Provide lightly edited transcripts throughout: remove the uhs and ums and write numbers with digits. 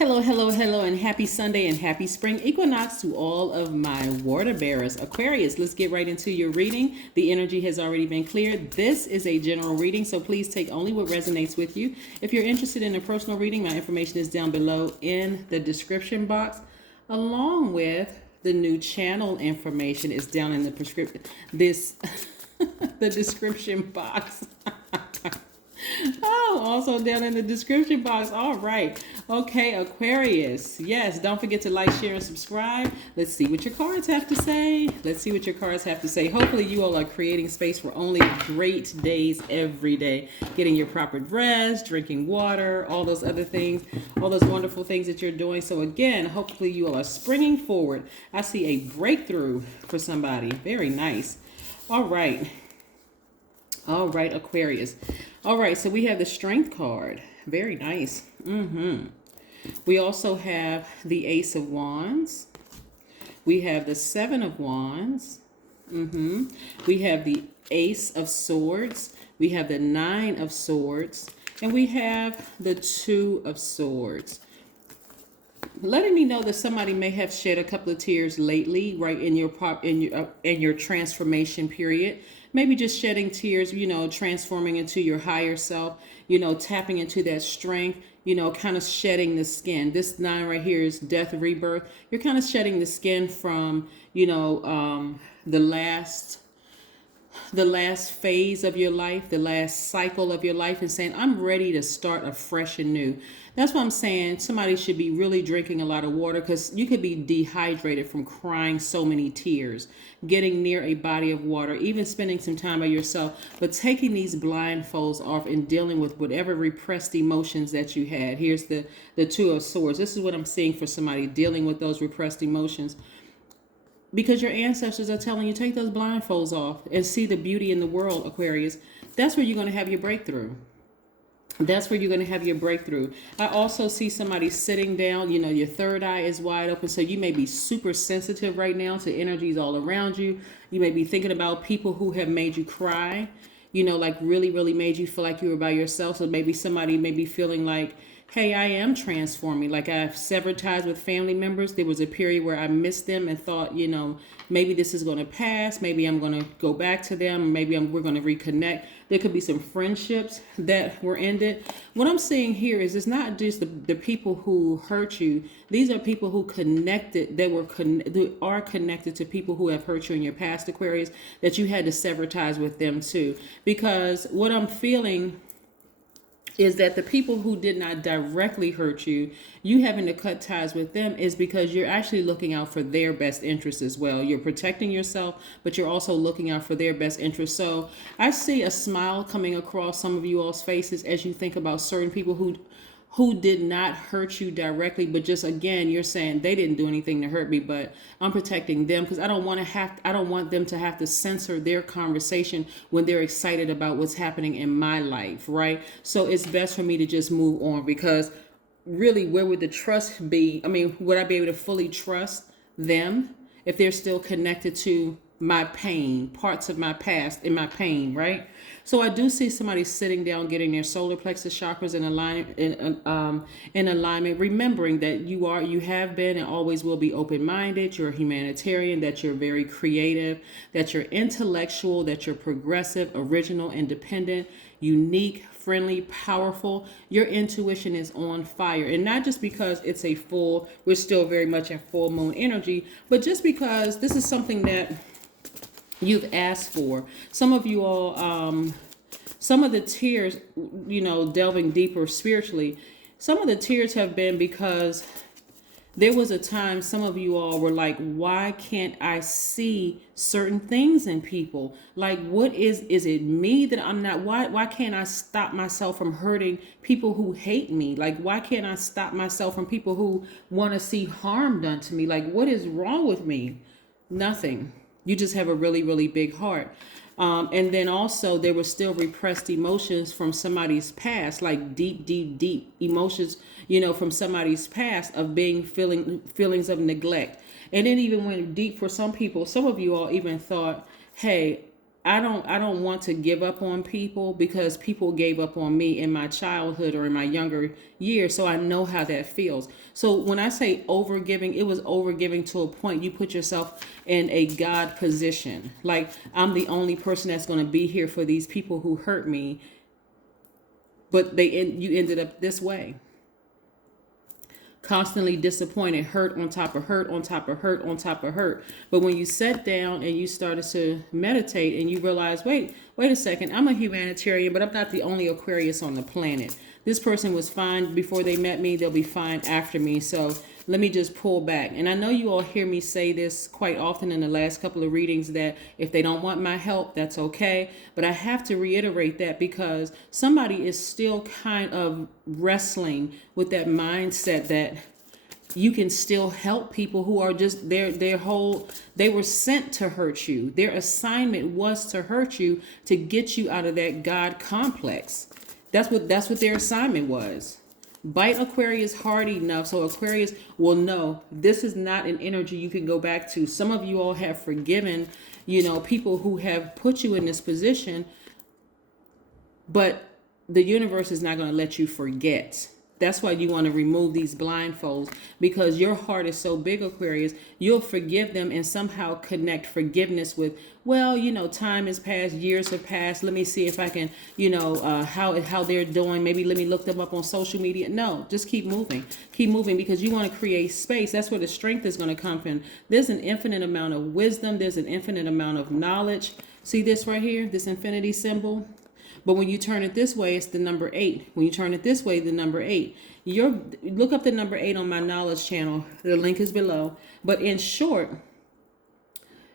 Hello, hello, hello, and happy Sunday and happy spring equinox to all of my water bearers. Aquarius, let's get right into your reading. The energy has already been cleared. This is a general reading, so please take only what resonates with you. If you're interested in a personal reading, my information is down below in the description box, along with the new channel information is down in the prescription. The description box. Oh, also down in the description box. All right. Okay, Aquarius. Yes, don't forget to like, share, and subscribe. Let's see what your cards have to say. Let's see what your cards have to say. Hopefully you all are creating space for only great days every day. Getting your proper rest, drinking water, all those other things, all those wonderful things that you're doing. So again, hopefully you all are springing forward. I see a breakthrough for somebody. Very nice. All right. All right, Aquarius. All right, so we have the Strength card. Very nice. We also have the Ace of Wands. We have the Seven of Wands. We have the Ace of Swords. We have the Nine of Swords. And we have the Two of Swords. Letting me know that somebody may have shed a couple of tears lately, right, in your transformation period. Maybe just shedding tears, transforming into your higher self, tapping into that strength, kind of shedding the skin. This 9 right here is death, rebirth. You're kind of shedding the skin from, the last phase of your life, the last cycle of your life, and saying, I'm ready to start afresh and new. That's what I'm saying. Somebody should be really drinking a lot of water, because you could be dehydrated from crying so many tears, getting near a body of water, even spending some time by yourself, but taking these blindfolds off and dealing with whatever repressed emotions that you had. Here's the Two of Swords. This is what I'm seeing for somebody, dealing with those repressed emotions. Because your ancestors are telling you, take those blindfolds off and see the beauty in the world, Aquarius. That's where you're going to have your breakthrough. That's where you're going to have your breakthrough. I also see somebody sitting down, your third eye is wide open. So you may be super sensitive right now to energies all around you. You may be thinking about people who have made you cry, like really, really made you feel like you were by yourself. So maybe somebody may be feeling like, hey, I am transforming. Like, I've severed ties with family members. There was a period where I missed them and thought, maybe this is going to pass. Maybe I'm going to go back to them. Maybe we're going to reconnect. There could be some friendships that were ended. What I'm seeing here is it's not just the people who hurt you. These are people who connected, who are connected to people who have hurt you in your past, Aquarius, that you had to sever ties with them too. Because what I'm feeling is that the people who did not directly hurt you, you having to cut ties with them is because you're actually looking out for their best interests as well. You're protecting yourself, but you're also looking out for their best interests. So I see a smile coming across some of you all's faces as you think about certain people who did not hurt you directly, but just, again, you're saying they didn't do anything to hurt me, but I'm protecting them because I don't want them to have to censor their conversation when they're excited about what's happening in my life, right? So it's best for me to just move on, because really, where would the trust be? I mean, would I be able to fully trust them if they're still connected to my pain, parts of my past in my pain, right? So I do see somebody sitting down, getting their solar plexus chakras in alignment, remembering that you have been and always will be open-minded. You're a humanitarian, that you're very creative, that you're intellectual, that you're progressive, original, independent, unique, friendly, powerful. Your intuition is on fire, and not just because we're still very much in full moon energy, but just because this is something that you've asked for. Some of you all, some of the tears, delving deeper spiritually, some of the tears have been because there was a time some of you all were like, why can't I see certain things in people? Like, what is it me that I'm not, why can't I stop myself from hurting people who hate me? Like, why can't I stop myself from people who want to see harm done to me? Like, what is wrong with me? Nothing. You just have a really, really big heart. And then also there were still repressed emotions from somebody's past, like deep, deep, deep emotions, from somebody's past of feelings of neglect. And it even went deep for some people. Some of you all even thought, hey, I don't want to give up on people because people gave up on me in my childhood or in my younger years, so I know how that feels. So when I say overgiving, it was overgiving to a point you put yourself in a God position. Like, I'm the only person that's going to be here for these people who hurt me, but you ended up this way. Constantly disappointed, hurt on top of hurt on top of hurt on top of hurt. But when you sat down and you started to meditate and you realize, wait a second, I'm a humanitarian, but I'm not the only Aquarius on the planet. This person was fine before they met me, they'll be fine after me. So let me just pull back. And I know you all hear me say this quite often in the last couple of readings, that if they don't want my help, that's okay. But I have to reiterate that because somebody is still kind of wrestling with that mindset that you can still help people who are just they were sent to hurt you. Their assignment was to hurt you, to get you out of that God complex. That's what their assignment was. Bite Aquarius hard enough so Aquarius will know this is not an energy you can go back to. Some of you all have forgiven, people who have put you in this position, but the universe is not going to let you forget. That's why you want to remove these blindfolds, because your heart is so big, Aquarius. You'll forgive them and somehow connect forgiveness with, time has passed, years have passed. Let me see if I can, how they're doing. Maybe let me look them up on social media. No, just keep moving. Keep moving, because you want to create space. That's where the strength is going to come from. There's an infinite amount of wisdom. There's an infinite amount of knowledge. See this right here, this infinity symbol? But when you turn it this way, it's the number 8. When you turn it this way, the number 8. Look up the number 8 on my knowledge channel. The link is below. But in short,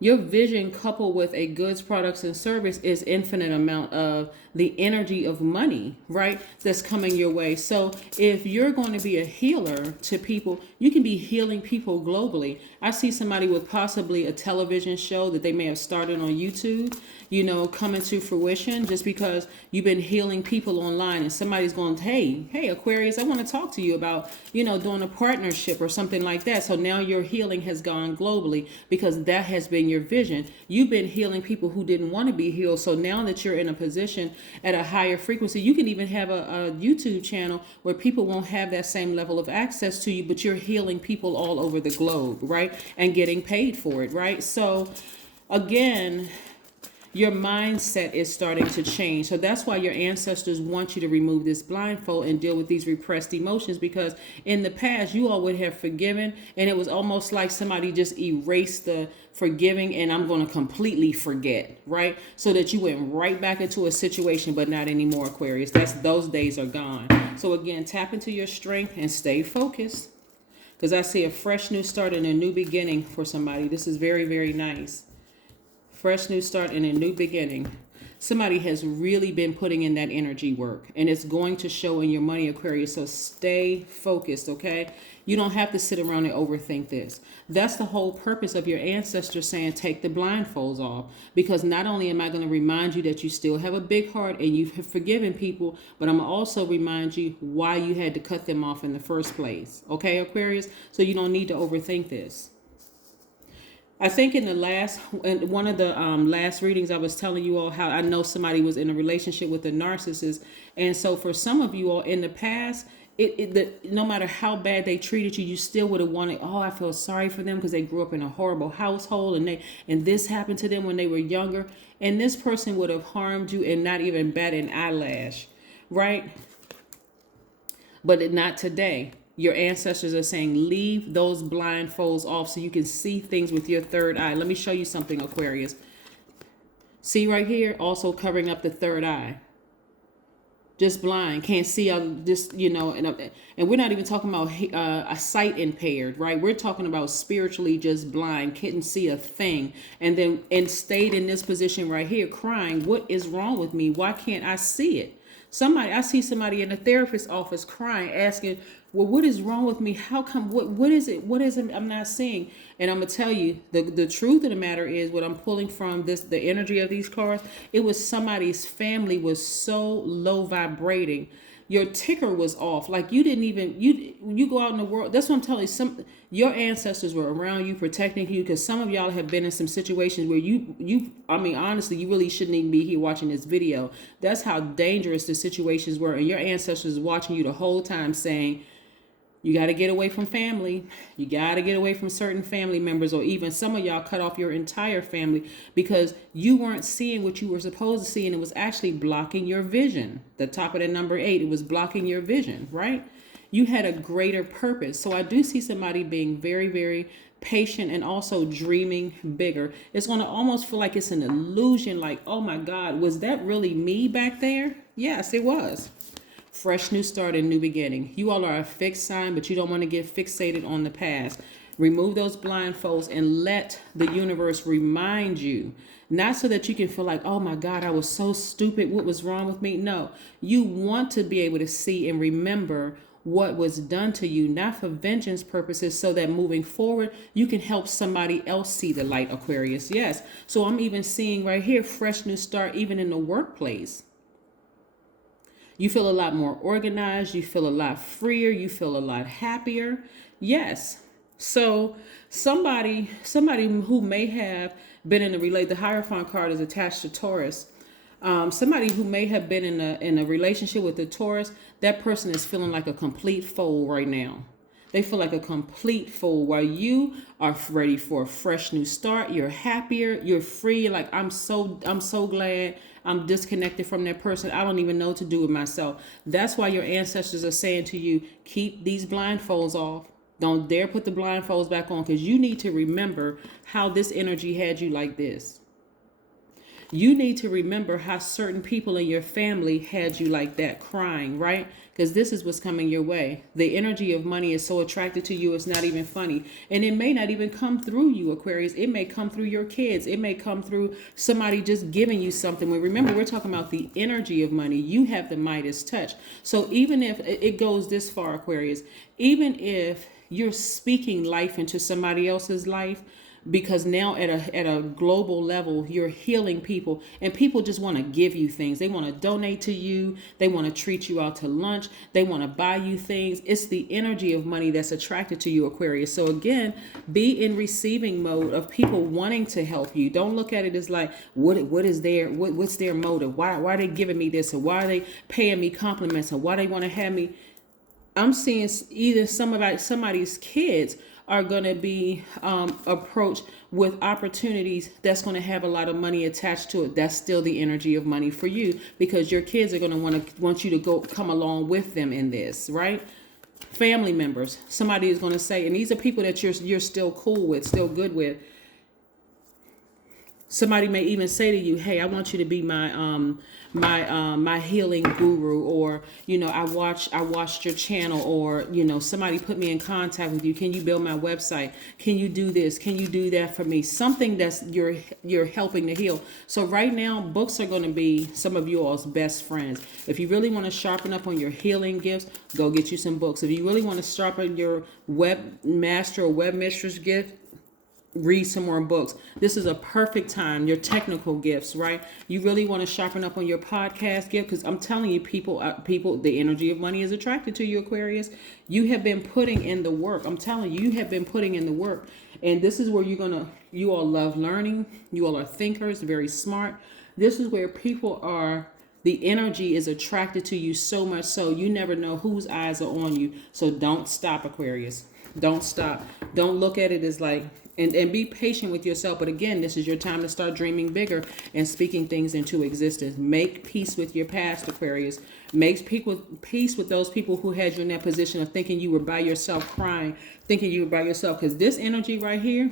your vision coupled with a goods, products, and service is infinite amount of the energy of money, right? That's coming your way. So if you're going to be a healer to people, you can be healing people globally. I see somebody with possibly a television show that they may have started on YouTube, coming to fruition just because you've been healing people online, and somebody's going, hey, Aquarius, I want to talk to you about, doing a partnership or something like that. So now your healing has gone globally because that has been your vision. You've been healing people who didn't want to be healed. So now that you're in a position at a higher frequency, you can even have a YouTube channel where people won't have that same level of access to you, but you're healing people all over the globe, right? And getting paid for it, right? So again, your mindset is starting to change. So that's why your ancestors want you to remove this blindfold and deal with these repressed emotions, because in the past you all would have forgiven and it was almost like somebody just erased the forgiving and I'm going to completely forget, right? So that you went right back into a situation, but not anymore, Aquarius. Those days are gone. So again, tap into your strength and stay focused, because I see a fresh new start and a new beginning for somebody. This is very, very nice. Fresh new start and a new beginning. Somebody has really been putting in that energy work, and it's going to show in your money, Aquarius. So stay focused, okay? You don't have to sit around and overthink this. That's the whole purpose of your ancestors saying take the blindfolds off, because not only am I going to remind you that you still have a big heart and you've forgiven people, but I'm going to also remind you why you had to cut them off in the first place. Okay, Aquarius? So you don't need to overthink this. I think in one of the last readings, I was telling you all how I know somebody was in a relationship with a narcissist. And so for some of you all in the past, no matter how bad they treated you, you still would have wanted, I feel sorry for them because they grew up in a horrible household and this happened to them when they were younger. And this person would have harmed you and not even bat an eyelash, right? But not today. Your ancestors are saying, leave those blindfolds off so you can see things with your third eye. Let me show you something, Aquarius. See right here, also covering up the third eye. Just blind, can't see, and we're not even talking about a sight impaired, right? We're talking about spiritually just blind, couldn't see a thing, and stayed in this position right here crying, what is wrong with me? Why can't I see it? I see somebody in a therapist's office crying, asking, well, what is wrong with me? How come, what is it? What is it I'm not seeing? And I'm going to tell you, the truth of the matter is what I'm pulling from the energy of these cards, it was somebody's family was so low vibrating your ticker was off. Like you didn't even you go out in the world. That's what I'm telling you. Your ancestors were around you, protecting you, because some of y'all have been in some situations where I mean, honestly, you really shouldn't even be here watching this video. That's how dangerous the situations were, and your ancestors watching you the whole time, saying, you got to get away from family. You got to get away from certain family members, or even some of y'all cut off your entire family because you weren't seeing what you were supposed to see, and it was actually blocking your vision. The top of the number 8, it was blocking your vision, right? You had a greater purpose. So I do see somebody being very, very patient and also dreaming bigger. It's going to almost feel like it's an illusion, like, oh my God, was that really me back there? Yes, it was. Fresh new start and new beginning. You all are a fixed sign, but you don't want to get fixated on the past. Remove those blindfolds and let the universe remind you. Not so that you can feel like, oh my God, I was so stupid. What was wrong with me? No, you want to be able to see and remember what was done to you, not for vengeance purposes, so that moving forward, you can help somebody else see the light, Aquarius. Yes. So I'm even seeing right here, fresh new start, even in the workplace. You feel a lot more organized. You feel a lot freer. You feel a lot happier. Yes. So somebody who may have been in the Hierophant card is attached to Taurus. Somebody who may have been in a relationship with a Taurus, that person is feeling like a complete fool right now. They feel like a complete fool, while you are ready for a fresh new start. You're happier. You're free. Like, I'm so glad I'm disconnected from that person. I don't even know what to do with myself. That's why your ancestors are saying to you, keep these blindfolds off. Don't dare put the blindfolds back on, because you need to remember how this energy had you like this. You need to remember how certain people in your family had you like that, crying, right? Because this is what's coming your way. The energy of money is so attracted to you, it's not even funny. And it may not even come through you, Aquarius. It may come through your kids. It may come through somebody just giving you something. Well, remember, we're talking about the energy of money. You have the Midas touch. So even if it goes this far, Aquarius, even if you're speaking life into somebody else's life, because now at a global level, you're healing people, and people just want to give you things. They want to donate to you. They want to treat you out to lunch. They want to buy you things. It's the energy of money that's attracted to you, Aquarius. So again, be in receiving mode of people wanting to help you. Don't look at it as like, what's their motive? Why are they giving me this? Or why are they paying me compliments? Or why they want to have me? I'm seeing either somebody's kids are going to be approached with opportunities that's going to have a lot of money attached to it. That's still the energy of money for you, because your kids are going to want you to come along with them in this, right? Family members, somebody is going to say, and these are people that you're still cool with, still good with. Somebody may even say to you, hey, I want you to be my healing guru, or, I watched your channel, or, somebody put me in contact with you. Can you build my website? Can you do this? Can you do that for me? Something that's you're helping to heal. So right now, books are going to be some of you all's best friends. If you really want to sharpen up on your healing gifts, go get you some books. If you really want to sharpen your webmaster or webmistress gift, read some more books. This is a perfect time. Your technical gifts, right? You really want to sharpen up on your podcast gift, because I'm telling you, people, the energy of money is attracted to you, Aquarius. You have been putting in the work. I'm telling you, you have been putting in the work. And this is where you all love learning. You all are thinkers, very smart. This is where people are, the energy is attracted to you so much so you never know whose eyes are on you. So don't stop, Aquarius. Don't stop. Don't look at it as like, and be patient with yourself. But again, this is your time to start dreaming bigger and speaking things into existence. Make peace with your past, Aquarius. Make peace with those people who had you in that position of thinking you were by yourself, crying, thinking you were by yourself. Because this energy right here,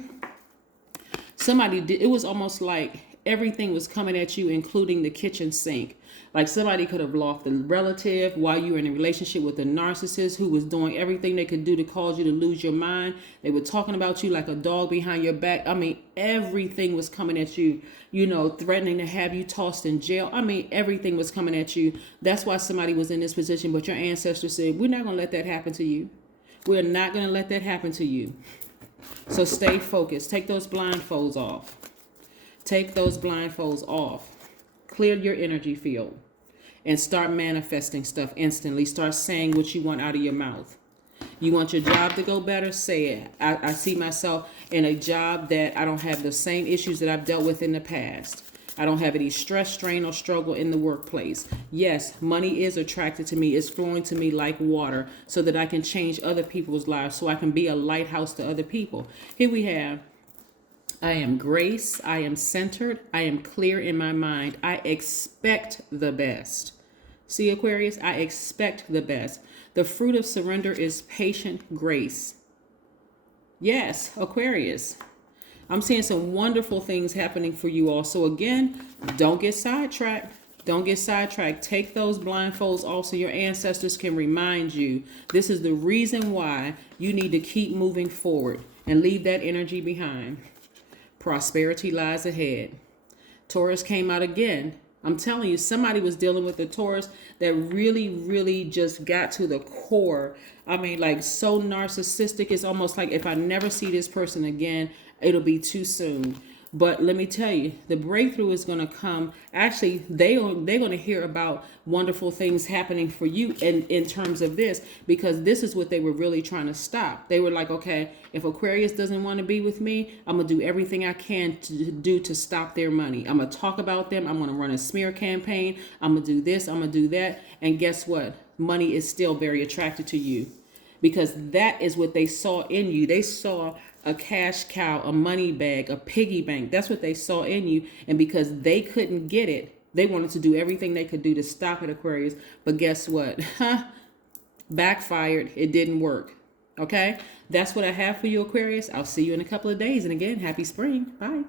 it was almost like everything was coming at you, including the kitchen sink. Like somebody could have lost a relative while you were in a relationship with a narcissist who was doing everything they could do to cause you to lose your mind. They were talking about you like a dog behind your back. I mean, everything was coming at you, threatening to have you tossed in jail. I mean, everything was coming at you. That's why somebody was in this position. But your ancestors said, we're not going to let that happen to you. We're not going to let that happen to you. So stay focused. Take those blindfolds off. Take those blindfolds off. Clear your energy field. and start manifesting stuff instantly. Start saying what you want out of your mouth. You want your job to go better? Say it. I see myself in a job that I don't have the same issues that I've dealt with in the past. I don't have any stress, strain, or struggle in the workplace. Yes, money is attracted to me. It's flowing to me like water so that I can change other people's lives, so I can be a lighthouse to other people. Here we have, I am grace. I am centered. I am clear in my mind. I expect the best. See, Aquarius, I expect the best. The fruit of surrender is patient grace. Yes, Aquarius. I'm seeing some wonderful things happening for you all. So again, don't get sidetracked. Don't get sidetracked. Take those blindfolds off so your ancestors can remind you. This is the reason why you need to keep moving forward and leave that energy behind. Prosperity lies ahead. Taurus came out again. I'm telling you, somebody was dealing with the Taurus that really just got to the core. I mean, like so narcissistic. It's almost like if I never see this person again, it'll be too soon. But let me tell you, the breakthrough is going to come. Actually, they're going to hear about wonderful things happening for you in terms of this, because this is what they were really trying to stop. They were like, okay, if Aquarius doesn't want to be with me, I'm going to do everything I can to do to stop their money. I'm going to talk about them. I'm going to run a smear campaign. I'm going to do this. I'm going to do that. And guess what? Money is still very attracted to you, because that is what they saw in you. They saw a cash cow, a money bag, a piggy bank. That's what they saw in you. And because they couldn't get it, they wanted to do everything they could do to stop it, Aquarius. But guess what? Backfired. It didn't work. Okay? That's what I have for you, Aquarius. I'll see you in a couple of days. And again, happy spring. Bye.